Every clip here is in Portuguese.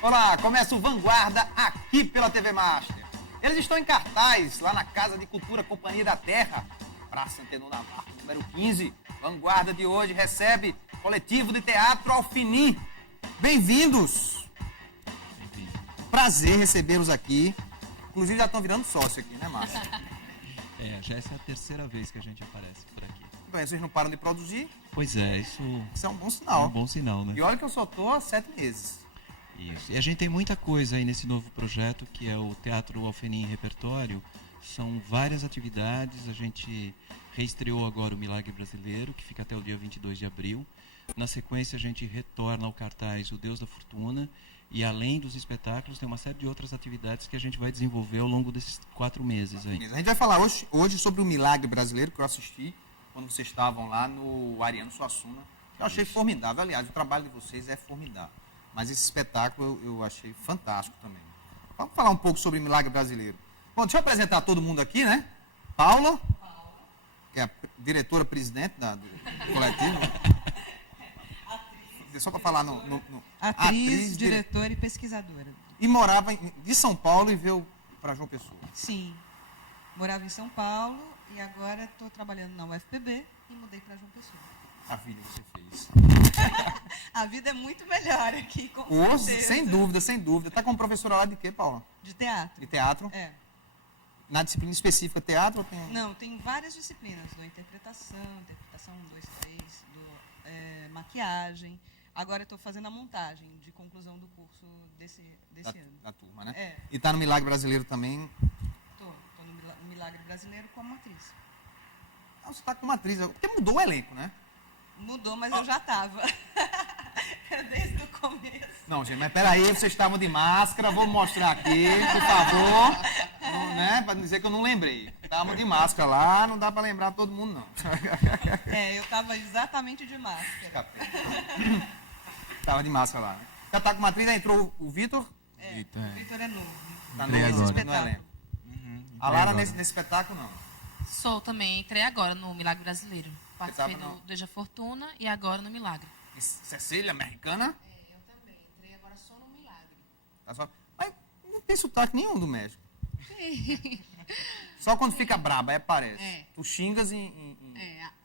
Olá, começa o Vanguarda aqui pela TV Master. Eles estão em cartaz lá na Casa de Cultura Companhia da Terra, Praça Antenor Navarro, número 15. Vanguarda de hoje recebe coletivo de teatro Alfinim. Bem-vindos! Prazer recebê-los aqui. Inclusive já estão virando sócio aqui, né, Márcio? Já essa é a terceira vez que a gente aparece por aqui. Então, vocês não param de produzir? Pois é, isso é um bom sinal. É um bom sinal, né? E olha que eu só estou há 7 meses. Isso. E a gente tem muita coisa aí nesse novo projeto, que é o Teatro Alfinim Repertório. São várias atividades. A gente reestreou agora o Milagre Brasileiro, que fica até o dia 22 de abril. Na sequência, a gente retorna ao cartaz O Deus da Fortuna. E além dos espetáculos, tem uma série de outras atividades que a gente vai desenvolver ao longo desses 4 meses aí. A gente vai falar hoje sobre o Milagre Brasileiro, que eu assisti quando vocês estavam lá no Ariano Suassuna. Eu achei formidável. Aliás, o trabalho de vocês é formidável. Mas esse espetáculo eu achei fantástico também. Vamos falar um pouco sobre o Milagre Brasileiro. Bom, deixa eu apresentar todo mundo aqui, né? Paula, que é a diretora-presidente do coletivo. Só para falar atriz, diretora e pesquisadora. E morava de São Paulo e veio para João Pessoa. Sim. Morava em São Paulo e agora estou trabalhando na UFPB e mudei para João Pessoa. Maravilha, você fez. A vida é muito melhor aqui, com certeza. Sem dúvida, sem dúvida. Está como professora lá de quê, Paula? De teatro. De teatro? É. Na disciplina específica teatro ou tem... Não, tem várias disciplinas. interpretação 1, 2, 3, maquiagem. Agora estou fazendo a montagem de conclusão do curso desse ano. Da turma, né? É. E está no Milagre Brasileiro também? Estou no Milagre Brasileiro como atriz. Ah, você está como atriz, porque mudou o elenco, né? Mudou, mas eu já estava. Desde o começo. Não, gente, mas peraí, vocês estavam de máscara, vou mostrar aqui, por favor. Não, né? Para dizer que eu não lembrei. Estavam de máscara lá, não dá para lembrar todo mundo, não. Eu estava exatamente de máscara. Estava de máscara lá. Já está com uma atriz, aí entrou o Vitor? O Vitor é novo. Está no elenco. A Lara nesse espetáculo, não? Sou também, entrei agora no Milagre Brasileiro. Participei do Deus da Fortuna e agora no Milagre. E Cecília, americana? Eu também, entrei agora só no Milagre. Tá só... Mas não tem sotaque nenhum do México. Só quando fica braba, aparece. Tu xingas xingo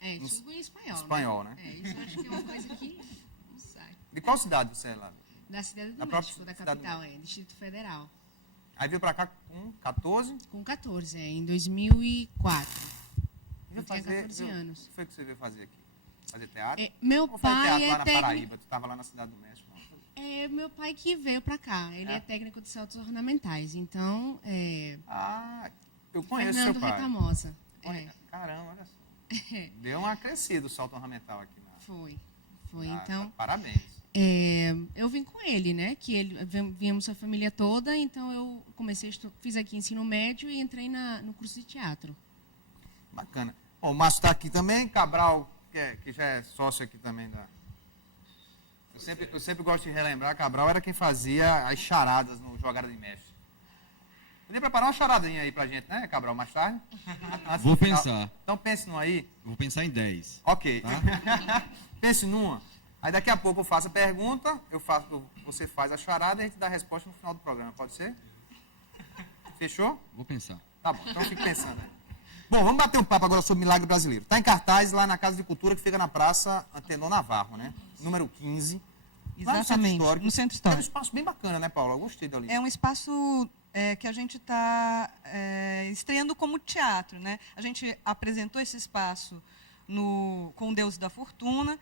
em espanhol. Espanhol, né? Isso acho que é uma coisa que não sai. De qual cidade você é lá? Da cidade do México, da capital, Distrito Federal. Aí veio pra cá com 14? Com 14, em 2004. Eu tinha 14 anos. O que foi que você veio fazer aqui? Fazer teatro? Meu pai teatro lá na Paraíba? Tu estava lá na cidade do México? Meu pai que veio pra cá. Ele é técnico de saltos ornamentais. Então, eu conheço Fernando seu pai. Retamosa. Caramba, olha só. Deu uma crescida o salto ornamental aqui. Foi. Então, parabéns. Eu vim com ele, né? Viemos a família toda, então eu fiz aqui ensino médio e entrei no curso de teatro. Bacana. Bom, o Márcio está aqui também, Cabral, que já é sócio aqui também da... Eu sempre gosto de relembrar, Cabral era quem fazia as charadas no Jogada de Mestre. Podia preparar uma charadinha aí pra gente, né, Cabral, mais tarde? Vou pensar. Então pense numa aí. Vou pensar em 10. Ok. Tá? Pense numa. Aí daqui a pouco eu faço a pergunta, você faz a charada e a gente dá a resposta no final do programa, pode ser? Fechou? Vou pensar. Tá bom, então eu fico pensando aí. Bom, vamos bater um papo agora sobre o Milagre Brasileiro. Está em cartaz lá na Casa de Cultura, que fica na Praça Antenor Navarro, né? Número 15. Exatamente, no Centro Histórico. É um espaço bem bacana, né, Paula? Eu gostei dali. É um espaço que a gente está estreando como teatro, né? A gente apresentou esse espaço com o Deus da Fortuna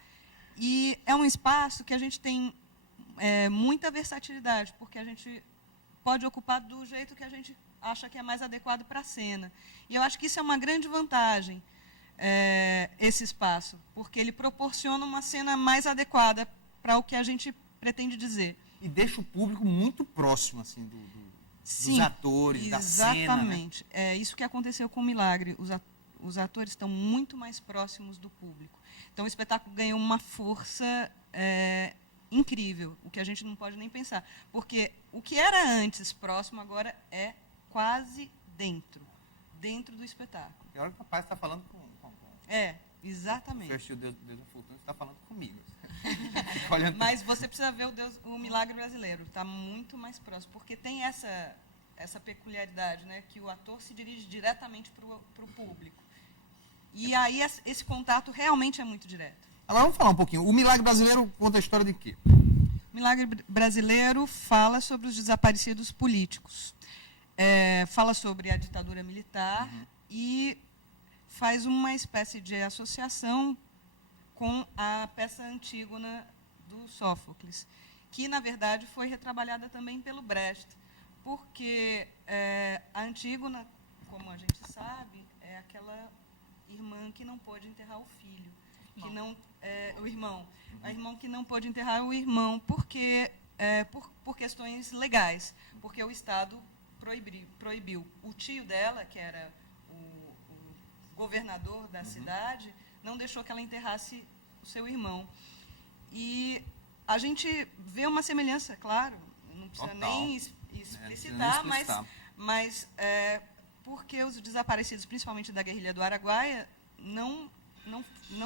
e é um espaço que a gente tem muita versatilidade, porque a gente pode ocupar do jeito que a gente acha que é mais adequado para a cena. E eu acho que isso é uma grande vantagem, esse espaço, porque ele proporciona uma cena mais adequada para o que a gente pretende dizer. E deixa o público muito próximo, assim, dos atores, da cena. Exatamente. É isso que aconteceu com o Milagre. Os atores estão muito mais próximos do público. Então, o espetáculo ganhou uma força incrível, o que a gente não pode nem pensar. Porque o que era antes próximo, agora é quase dentro do espetáculo. E olha que o papai está falando com exatamente. o Deus da Fortuna está falando comigo. Fica olhando. Mas você precisa ver o Milagre Brasileiro. Está muito mais próximo, porque tem essa peculiaridade, né, que o ator se dirige diretamente para o público. E aí esse contato realmente é muito direto. Agora vamos falar um pouquinho. O Milagre Brasileiro conta a história de quê? O Milagre Brasileiro fala sobre os desaparecidos políticos. Fala sobre a ditadura militar e faz uma espécie de associação com a peça Antígona do Sófocles, que, na verdade, foi retrabalhada também pelo Brecht, porque a Antígona, como a gente sabe, é aquela irmã que não pôde enterrar o filho, o irmão que não pôde enterrar o irmão, porque por questões legais, porque o Estado proibiu. O tio dela, que era o governador da cidade, não deixou que ela enterrasse o seu irmão. E a gente vê uma semelhança, claro, não precisa nem explicitar, mas porque os desaparecidos, principalmente da guerrilha do Araguaia, não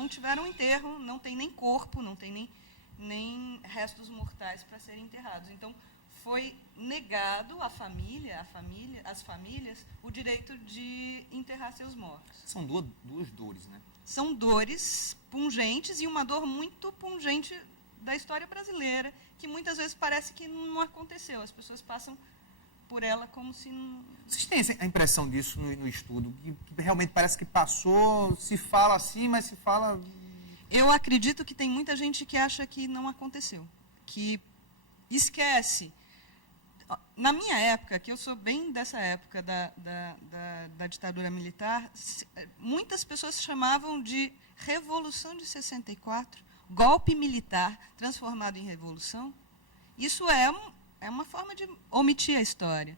tiveram enterro, não tem nem corpo, não tem nem restos mortais para serem enterrados. Então, foi negado às famílias, o direito de enterrar seus mortos. São duas dores, né? São dores pungentes e uma dor muito pungente da história brasileira, que muitas vezes parece que não aconteceu. As pessoas passam por ela como se não... Vocês têm a impressão disso no estudo? Que realmente parece que passou, se fala assim, mas se fala... Eu acredito que tem muita gente que acha que não aconteceu, que esquece. Na minha época, que eu sou bem dessa época da ditadura militar, muitas pessoas chamavam de Revolução de 64, golpe militar transformado em revolução. Isso é uma forma de omitir a história,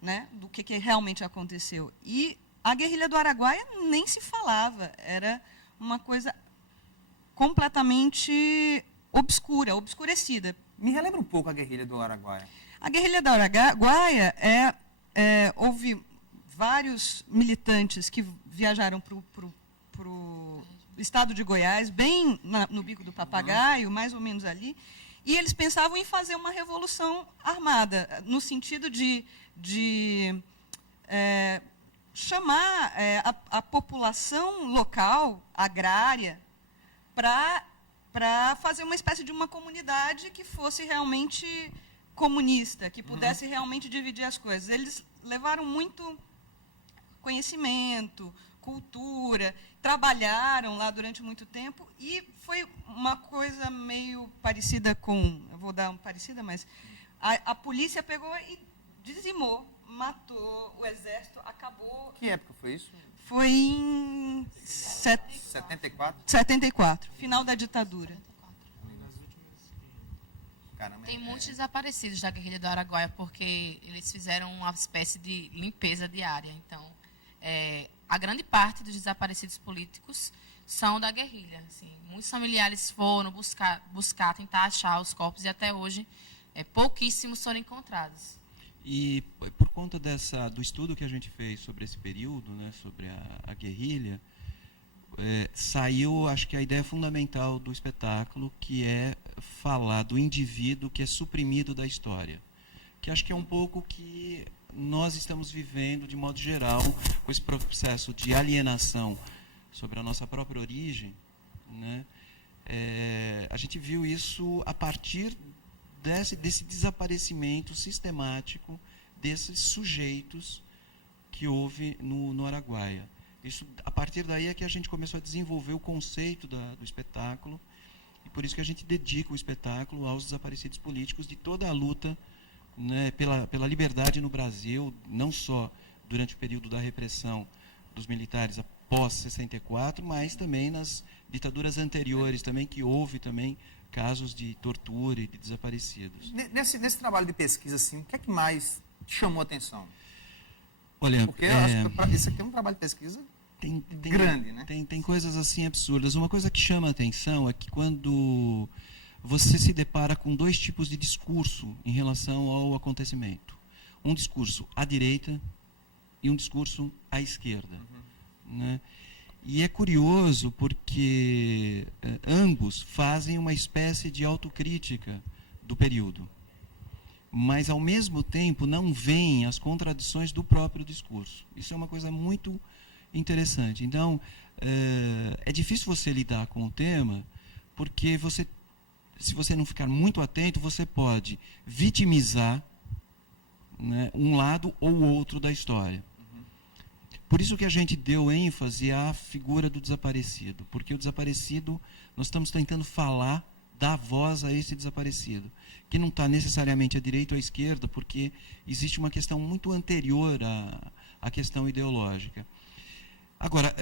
né, do que realmente aconteceu. E a guerrilha do Araguaia nem se falava, era uma coisa completamente obscurecida. Me relembra um pouco a guerrilha do Araguaia. A guerrilha do Araguaia houve vários militantes que viajaram para o estado de Goiás, bem no Bico do Papagaio, mais ou menos ali, e eles pensavam em fazer uma revolução armada, no sentido de chamar a população local, agrária, para fazer uma espécie de uma comunidade que fosse realmente comunista, que pudesse realmente dividir as coisas. Eles levaram muito conhecimento, cultura, trabalharam lá durante muito tempo e foi uma coisa meio parecida com, eu vou dar uma parecida, mas a polícia pegou e dizimou, matou, o exército acabou. Que época foi isso? Foi em 74? 74, final da ditadura. Caramba, Tem muitos desaparecidos da guerrilha do Araguaia, porque eles fizeram uma espécie de limpeza diária. Então, a grande parte dos desaparecidos políticos são da guerrilha. Assim. Muitos familiares foram buscar, tentar achar os corpos, e até hoje pouquíssimos foram encontrados. E por conta do estudo que a gente fez sobre esse período, né, sobre a guerrilha, saiu, acho que a ideia fundamental do espetáculo, que é falar do indivíduo que é suprimido da história. Que acho que é um pouco que nós estamos vivendo, de modo geral, com esse processo de alienação sobre a nossa própria origem, né? A gente viu isso a partir desse desaparecimento sistemático desses sujeitos que houve no Araguaia. Isso, a partir daí é que a gente começou a desenvolver o conceito do espetáculo, e por isso que a gente dedica o espetáculo aos desaparecidos políticos de toda a luta, né, pela liberdade no Brasil, não só durante o período da repressão dos militares após 64, mas também nas ditaduras anteriores, também, que houve também casos de tortura e de desaparecidos. Nesse trabalho de pesquisa, assim, o que é que mais te chamou a atenção? Olha, Porque eu acho que isso aqui é um trabalho de pesquisa grande, né? Tem coisas assim absurdas. Uma coisa que chama a atenção é que quando você se depara com dois tipos de discurso em relação ao acontecimento. Um discurso à direita e um discurso à esquerda. Né? E é curioso porque ambos fazem uma espécie de autocrítica do período, mas ao mesmo tempo não veem as contradições do próprio discurso. Isso é uma coisa muito interessante. Então, é difícil você lidar com o tema, porque se você não ficar muito atento, você pode vitimizar, né, um lado ou outro da história. Por isso que a gente deu ênfase à figura do desaparecido, porque o desaparecido, nós estamos tentando falar, dar voz a esse desaparecido, que não está necessariamente à direita ou à esquerda, porque existe uma questão muito anterior à questão ideológica. Agora,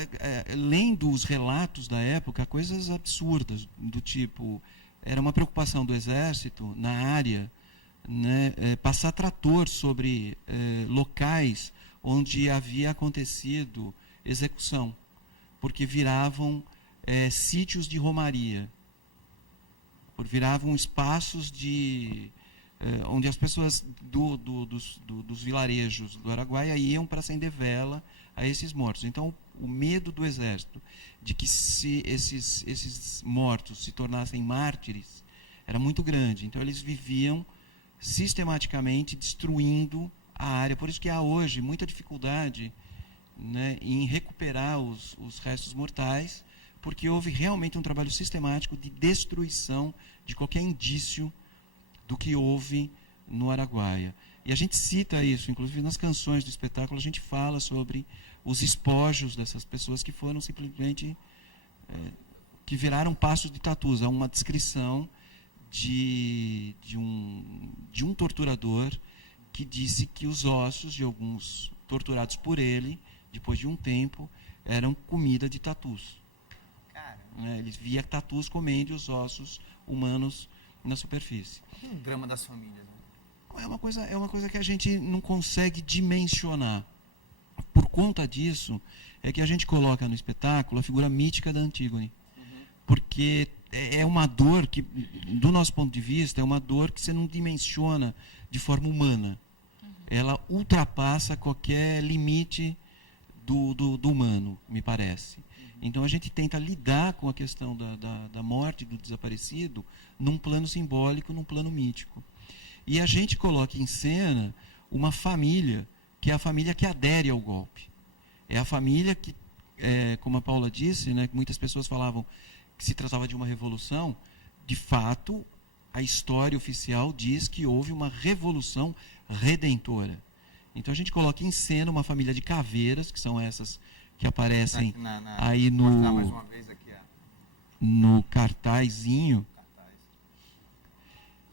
lendo os relatos da época, coisas absurdas, do tipo, era uma preocupação do Exército, na área, né, passar trator sobre locais onde havia acontecido execução, porque viravam sítios de romaria, viravam espaços onde as pessoas dos vilarejos do Araguaia iam para acender vela a esses mortos. Então, o medo do Exército de que se esses mortos se tornassem mártires era muito grande. Então, eles viviam sistematicamente destruindo a área. Por isso que há hoje muita dificuldade, né, em recuperar os restos mortais, porque houve realmente um trabalho sistemático de destruição de qualquer indício do que houve no Araguaia. E a gente cita isso, inclusive nas canções do espetáculo, a gente fala sobre os espojos dessas pessoas que foram simplesmente, que viraram passos de tatus. Há uma descrição de um torturador que disse que os ossos de alguns torturados por ele, depois de um tempo, eram comida de tatus. Ele via tatus comendo os ossos humanos na superfície. Um drama das famílias, né? É uma coisa que a gente não consegue dimensionar. Por conta disso, é que a gente coloca no espetáculo a figura mítica da Antígone. Porque é uma dor que, do nosso ponto de vista, é uma dor que você não dimensiona de forma humana. Ela ultrapassa qualquer limite do humano, me parece. Então a gente tenta lidar com a questão da morte, do desaparecido, num plano simbólico, num plano mítico. E a gente coloca em cena uma família, que é a família que adere ao golpe. É a família que, como a Paula disse, né, que muitas pessoas falavam que se tratava de uma revolução. De fato, a história oficial diz que houve uma revolução redentora. Então a gente coloca em cena uma família de caveiras, que são essas que aparecem aí mais uma vez aqui, no cartazinho.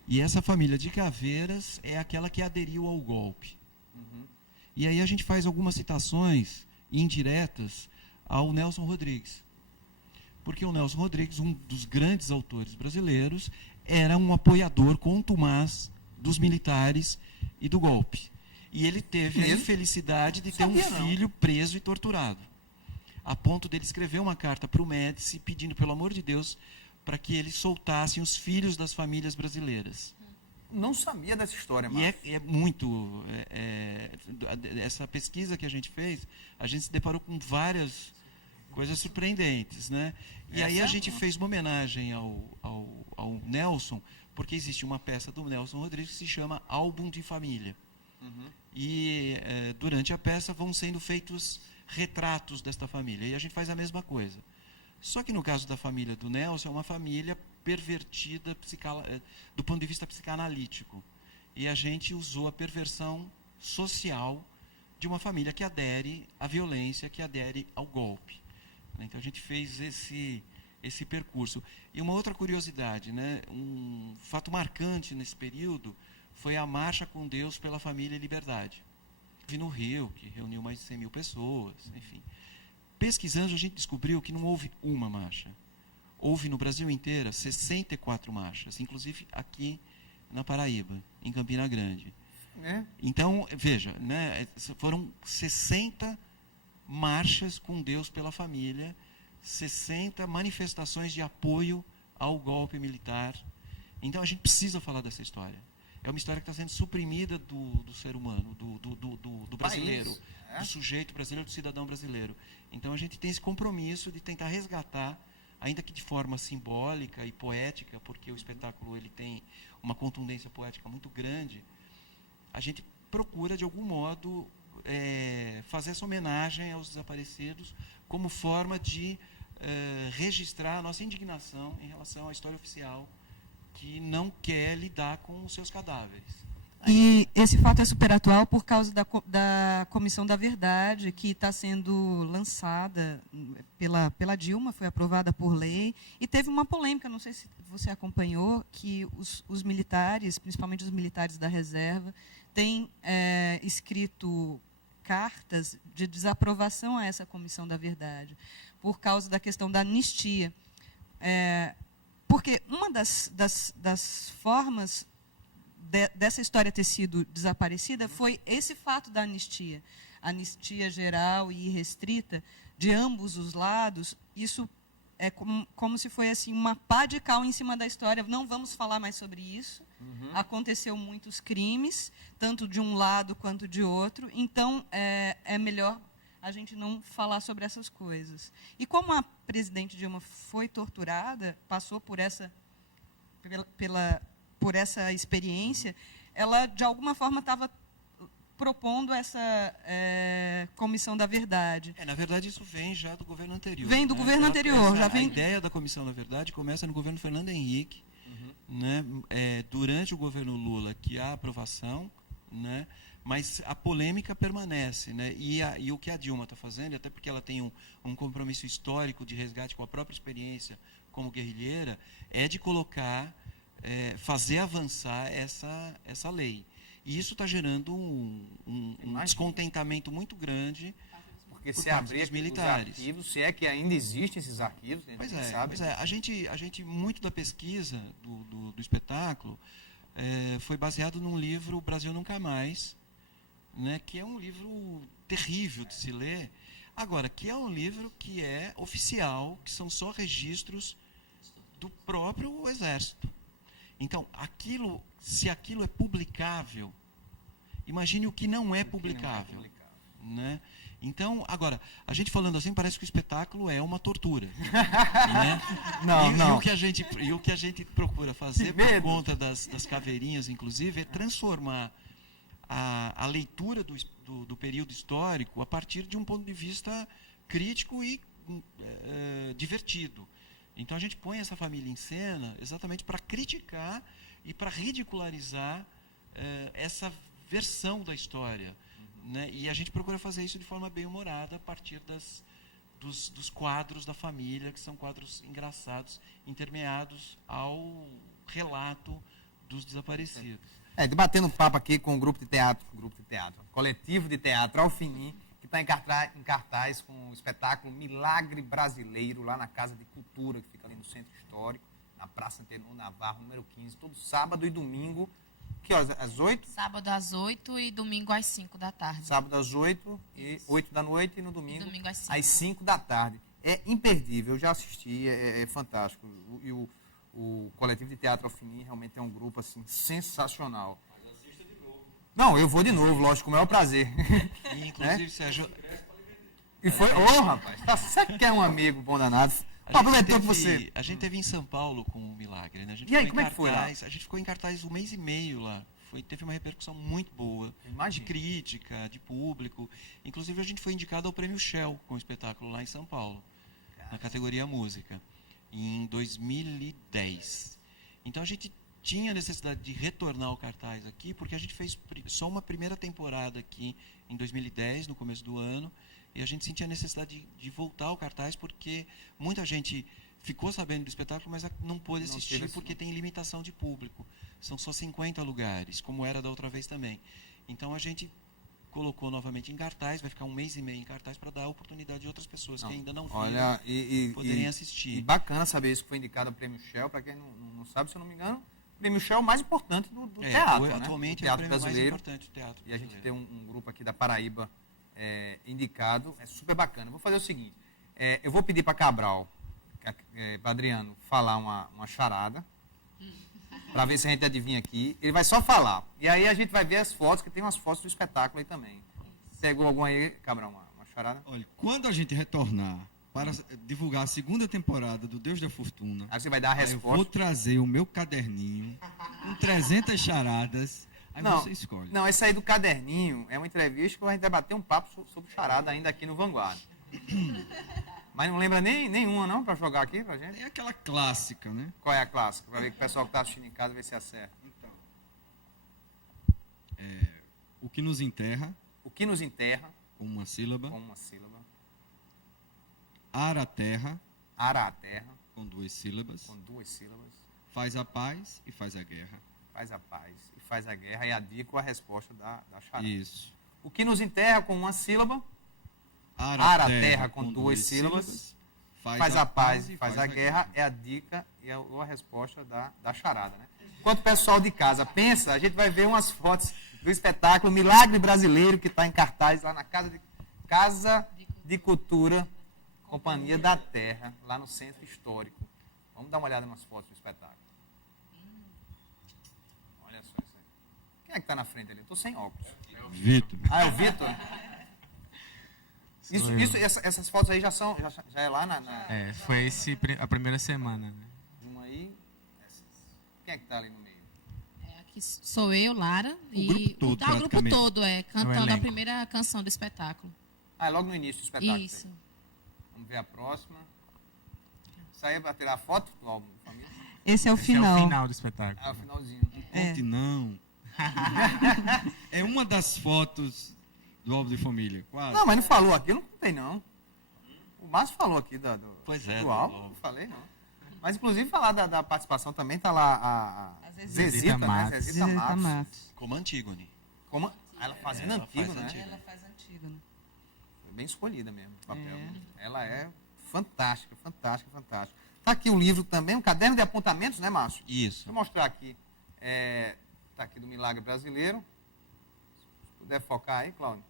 E essa família de caveiras é aquela que aderiu ao golpe. E aí a gente faz algumas citações indiretas ao Nelson Rodrigues. Porque o Nelson Rodrigues, um dos grandes autores brasileiros, era um apoiador contumaz dos militares e do golpe. E ele teve a infelicidade de ter um filho preso e torturado, a ponto dele escrever uma carta para o Médici pedindo, pelo amor de Deus, para que eles soltassem os filhos das famílias brasileiras. Não sabia dessa história, Márcio. E é muito... essa pesquisa que a gente fez, a gente se deparou com várias coisas surpreendentes, né? E aí a gente fez uma homenagem ao Nelson, porque existe uma peça do Nelson Rodrigues que se chama Álbum de Família. E durante a peça vão sendo feitos retratos desta família. E a gente faz a mesma coisa. Só que no caso da família do Nelson, é uma família pervertida do ponto de vista psicanalítico. E a gente usou a perversão social de uma família que adere à violência, que adere ao golpe. Então a gente fez esse percurso. E uma outra curiosidade, né? Um fato marcante nesse período foi a Marcha com Deus pela Família e Liberdade. Vi no Rio, que reuniu mais de 100 mil pessoas, enfim. Pesquisando, a gente descobriu que não houve uma marcha. Houve no Brasil inteiro 64 marchas, inclusive aqui na Paraíba, em Campina Grande. Então, veja, né, foram 60 marchas com Deus pela família, 60 manifestações de apoio ao golpe militar. Então, a gente precisa falar dessa história. é uma história que está sendo suprimida do ser humano, do brasileiro, do sujeito brasileiro, do cidadão brasileiro. Então a gente tem esse compromisso de tentar resgatar, ainda que de forma simbólica e poética, porque o espetáculo ele tem uma contundência poética muito grande, a gente procura, de algum modo, fazer essa homenagem aos desaparecidos como forma de registrar a nossa indignação em relação à história oficial que não quer lidar com os seus cadáveres. E esse fato é super atual por causa da Comissão da Verdade, que está sendo lançada pela Dilma, foi aprovada por lei, e teve uma polêmica, não sei se você acompanhou, que os militares, principalmente os militares da reserva, têm escrito cartas de desaprovação a essa Comissão da Verdade, por causa da questão da anistia. Porque uma das formas dessa história ter sido desaparecida foi esse fato da anistia. Anistia geral e irrestrita de ambos os lados, isso é como se foi assim, uma pá de cal em cima da história. Não vamos falar mais sobre isso. Aconteceu muitos crimes, tanto de um lado quanto de outro. Então, é melhor a gente não falar sobre essas coisas. E como a presidente Dilma foi torturada, passou por essa experiência, ela, de alguma forma, estava propondo essa Comissão da Verdade. Na verdade, isso vem já do governo anterior. Vem do governo anterior. A ideia da Comissão da Verdade começa no governo Fernando Henrique, né, durante o governo Lula, que há aprovação, né, mas a polêmica permanece. Né, e o que a Dilma está fazendo, até porque ela tem um compromisso histórico de resgate com a própria experiência como guerrilheira, é de colocar, fazer avançar essa lei. E isso está gerando um descontentamento muito grande. Porque se abrir os arquivos, se é que ainda existem esses arquivos, a gente sabe. Pois é. A gente, muito da pesquisa do espetáculo foi baseado num livro, O Brasil Nunca Mais, né, que é um livro terrível de se ler. Agora, que é um livro que é oficial, que são só registros do próprio Exército. Então, se aquilo é publicável, imagine o que não é publicável. Né? Então, agora, a gente falando assim, parece que o espetáculo é uma tortura. Né? Não. E o que a gente procura fazer, por conta das caveirinhas, inclusive, é transformar a leitura do período histórico a partir de um ponto de vista crítico e divertido. Então, a gente põe essa família em cena exatamente para criticar e para ridicularizar essa versão da história. Né? E a gente procura fazer isso de forma bem humorada a partir dos quadros da família, que são quadros engraçados, intermeados ao relato dos desaparecidos. Debatendo um papo aqui com o Coletivo de Teatro Alfenim, que está em cartaz com o espetáculo Milagre Brasileiro, lá na Casa de Cultura, que fica ali no Centro Histórico, na Praça Antenor Navarro, número 15, todo sábado e domingo. Que horas? Às 8? Sábado às 8 e domingo às 5 da tarde. Sábado às 8 e 8 da noite e no domingo às 5 da tarde. É imperdível, eu já assisti, é fantástico. E o Coletivo de Teatro Alfenim realmente é um grupo assim, sensacional. Mas assista de novo. Não, eu vou de novo, lógico, com o maior prazer. E, inclusive, Sérgio... E foi... rapaz, você que é um amigo bom danado. A gente teve em São Paulo com o Milagre, né? E aí, como é que foi lá? A gente ficou em cartaz 1 mês e meio lá. Teve uma repercussão muito boa, de crítica, de público. Inclusive, a gente foi indicado ao Prêmio Shell com o espetáculo lá em São Paulo, na categoria Música, em 2010. Então, a gente tinha necessidade de retornar ao cartaz aqui, porque a gente fez só uma primeira temporada aqui em 2010, no começo do ano, e a gente sentia a necessidade de voltar ao cartaz, porque muita gente ficou sabendo do espetáculo, mas não pôde assistir porque tem limitação de público. São só 50 lugares, como era da outra vez também. Então, a gente colocou novamente em cartaz, vai ficar 1 mês e meio em cartaz para dar a oportunidade de outras pessoas que ainda não viram poderem assistir. E bacana saber isso, que foi indicado ao Prêmio Shell, para quem não sabe, se eu não me engano, o Prêmio Shell é o mais importante do teatro, atualmente né? é o prêmio mais importante do teatro brasileiro. E a gente tem um grupo aqui da Paraíba indicado, é super bacana. Eu vou fazer o seguinte, eu vou pedir para Cabral, para Adriano, falar uma charada. Para ver se a gente adivinha aqui. Ele vai só falar. E aí a gente vai ver as fotos, que tem umas fotos do espetáculo aí também. Pegou alguma aí, Cabral, uma charada? Olha, quando a gente retornar para divulgar a segunda temporada do Deus da Fortuna, Aí você vai dar a aí eu resposta. vou trazer o meu caderninho com 300 charadas, aí Não, você escolhe. não, esse aí do caderninho é uma entrevista que a gente vai bater um papo sobre charada ainda aqui no Vanguarda. Mas não lembra nenhuma, não, para jogar aqui pra gente? É aquela clássica, né? Qual é a clássica? Para ver que o pessoal que está assistindo em casa ver se acerta. Então, o que nos enterra, O que nos enterra, com uma sílaba, com uma sílaba. ara a terra, Ara a terra, com 2 sílabas, com 2 sílabas. faz a paz e faz a guerra. Faz a paz e faz a guerra. E a dica ou a resposta da charada. Isso. O que nos enterra com uma sílaba. Ara Ara a a terra com 2 duas sílabas. Faz a paz e faz a guerra. É a dica ou a resposta da charada, né? Enquanto o pessoal de casa pensa, a gente vai ver umas fotos do espetáculo Milagre Brasileiro, que está em cartaz lá na Casa de Cultura, Companhia da Terra, lá no Centro Histórico. Vamos dar uma olhada nas fotos do espetáculo. Olha só isso aí. Quem é que está na frente ali? Eu estou sem óculos. Vitor. Ah, é o Vitor? Essas fotos aí já é lá na Foi a primeira semana, né? uma aí. Quem é que está ali no meio? Aqui sou eu, Lara, grupo todo, o grupo praticamente. todo, cantando a elenco. primeira canção do espetáculo. Ah, é logo no início do espetáculo. Isso. Vamos ver a próxima. Isso aí é para tirar foto do álbum de família? Esse é o Esse final. é o final do espetáculo. Ah, o finalzinho. Conte não. É uma das fotos do álbum de família. Quase. Não, mas não falou aqui, eu não contei não. O Márcio falou aqui Pois é, do do álbum, álbum. não falei não. Mas inclusive falar da participação também, tá lá a A Zezita, né? Matos. Zezita Zezita Matos. Matos. Como Antígone. Como? Ela fazendo Ela antigo, faz né? antigo. Ela faz antigo, né? Foi bem escolhida mesmo o papel. Ela é fantástica, fantástica, fantástica. Tá aqui o livro também, um caderno de apontamentos, né, Márcio? Deixa Isso. eu mostrar aqui. Tá aqui do Milagre Brasileiro. Se puder focar aí, Cláudio.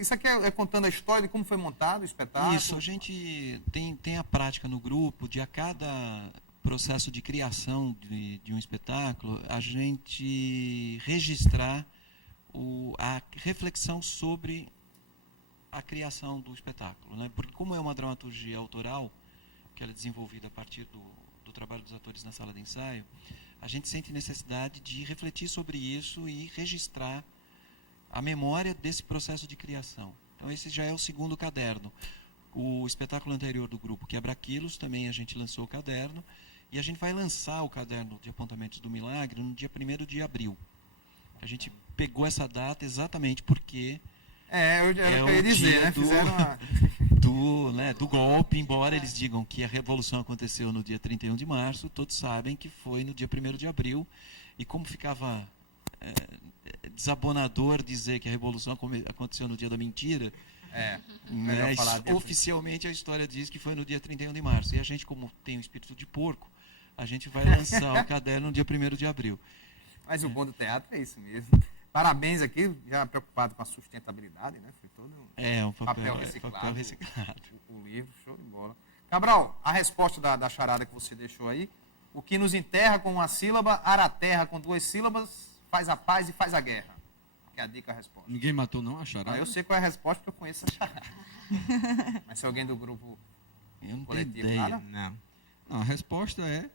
Isso aqui é contando a história de como foi montado o espetáculo? Isso, a gente tem a prática no grupo de a cada processo de criação de um espetáculo, a gente registrar a reflexão sobre a criação do espetáculo, né? Porque como é uma dramaturgia autoral, que ela é desenvolvida a partir do trabalho dos atores na sala de ensaio, a gente sente necessidade de refletir sobre isso e registrar a memória desse processo de criação. Então esse já é o segundo caderno. O espetáculo anterior do grupo, Quebra-Quilos, também a gente lançou o caderno, e a gente vai lançar o caderno de apontamentos do Milagre no dia 1º de abril. A gente pegou essa data exatamente porque Eu ia dizer, dia né? Fizeram uma... do golpe, embora eles digam que a revolução aconteceu no dia 31 de março, todos sabem que foi no dia 1º de abril, e como ficava desabonador dizer que a revolução aconteceu no dia da mentira, melhor falar de oficialmente a história diz que foi no dia 31 de março, e a gente, como tem um espírito de porco, a gente vai lançar o caderno no dia 1º de abril. Mas o bom do teatro é isso mesmo. Parabéns aqui, já preocupado com a sustentabilidade, né? Foi todo Um papel papel reciclado. reciclado. O livro, show de bola. Cabral, a resposta da charada que você deixou aí. O que nos enterra com uma sílaba, ara a terra com 2 sílabas, faz a paz e faz a guerra. Que é a dica, a resposta. Ninguém matou não a charada? Eu sei qual é a resposta porque eu conheço a charada. Mas se alguém do grupo Eu não tenho coletivo, ideia. nada? Não. Não, a resposta é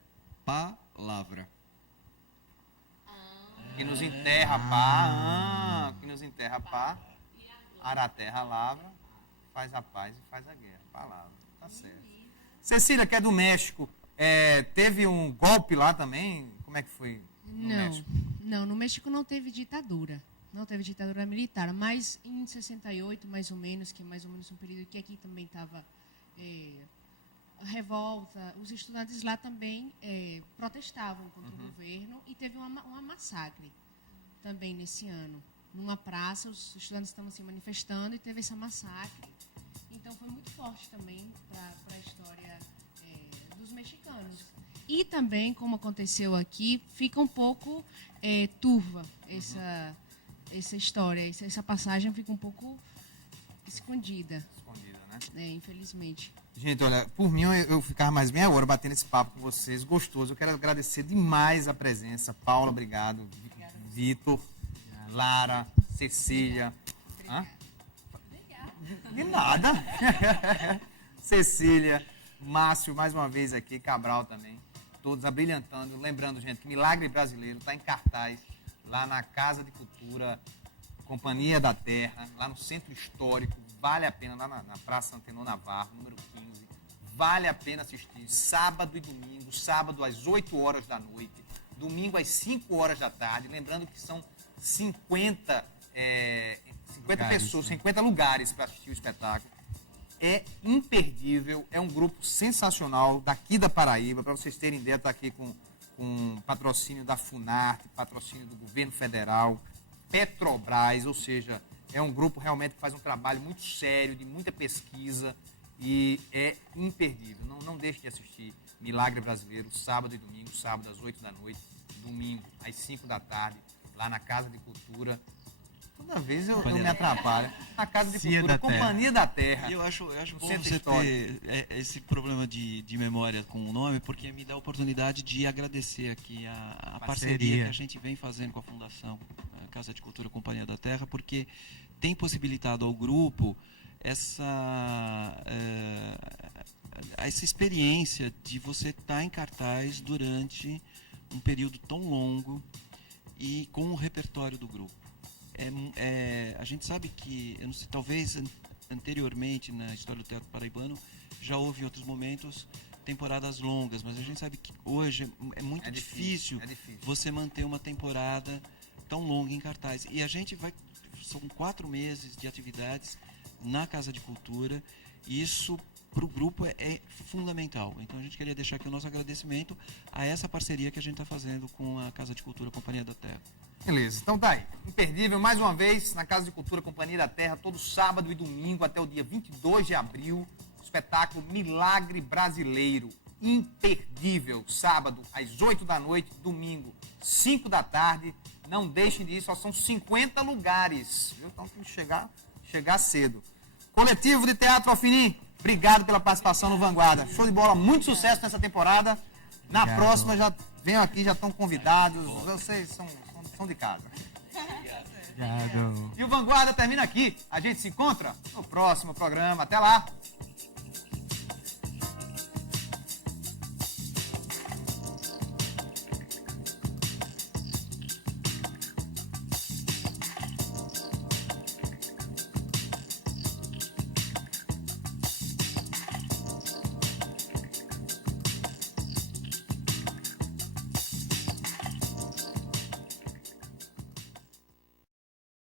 palavra. Que nos enterra pá, que nos enterra pá, ara a terra lavra, faz a paz e faz a guerra. Palavra, tá certo. Cecília, que é do México, teve um golpe lá também? Como é que foi no México? Não, no México não teve ditadura. Não teve ditadura militar, mas em 68, mais ou menos, que é mais ou menos um período que aqui também estava revolta, os estudantes lá também protestavam contra o governo e teve uma massacre também nesse ano. Numa praça, os estudantes estavam se manifestando e teve essa massacre. Então foi muito forte também para a história dos mexicanos. E também, como aconteceu aqui, fica um pouco turva essa história, essa passagem fica um pouco escondida. Escondida, né? Infelizmente. Gente, olha, por mim eu ficava mais meia hora batendo esse papo com vocês, gostoso. Eu quero agradecer demais a presença. Paula, obrigado. Vitor, Lara, Cecília. Hã? De nada. Cecília, Márcio, mais uma vez aqui, Cabral também. Todos abrilhantando. Lembrando, gente, que Milagre Brasileiro está em cartaz lá na Casa de Cultura, Companhia da Terra, lá no Centro Histórico. Vale a pena, lá na Praça Antenor Navarro, número 15. Vale a pena assistir. Sábado e domingo. Sábado às 8 horas da noite. Domingo às 5 horas da tarde. Lembrando que são 50 pessoas, 50 lugares para assistir o espetáculo. É imperdível, é um grupo sensacional daqui da Paraíba. Para vocês terem ideia, está aqui com patrocínio da Funarte, patrocínio do governo federal, Petrobras, ou seja, é um grupo realmente que faz um trabalho muito sério, de muita pesquisa e é imperdível. Não deixe de assistir Milagre Brasileiro, sábado e domingo, sábado às 8 da noite, domingo às 5 da tarde, lá na Casa de Cultura. Toda vez eu me atrapalho. Na Casa de Cultura, Companhia da Terra. E eu acho bom Centro você Histórico. ter esse problema de memória com o nome, porque me dá a oportunidade de agradecer aqui a parceria que a gente vem fazendo com a Fundação Casa de Cultura Companhia da Terra, porque tem possibilitado ao grupo essa experiência de você estar em cartaz durante um período tão longo e com o repertório do grupo. A gente sabe que, eu não sei, talvez anteriormente na história do teatro paraibano já houve em outros momentos temporadas longas, mas a gente sabe que hoje é muito difícil você manter uma temporada tão longa em cartaz. E a gente são 4 meses de atividades na Casa de Cultura, e isso para o grupo é fundamental. Então a gente queria deixar aqui o nosso agradecimento a essa parceria que a gente está fazendo com a Casa de Cultura Companhia da Terra. Beleza, então tá aí. Imperdível, mais uma vez, na Casa de Cultura Companhia da Terra, todo sábado e domingo até o dia 22 de abril, espetáculo Milagre Brasileiro. Imperdível, sábado às 8 da noite, domingo 5 da tarde. Não deixem de ir, só são 50 lugares, viu? Então tem que chegar cedo. Coletivo de Teatro Alfenim, obrigado pela participação no Vanguarda. Show de bola, muito sucesso nessa temporada. Na próxima já venham aqui, já estão convidados. Vocês são de casa. Obrigado. E o Vanguarda termina aqui. A gente se encontra no próximo programa. Até lá.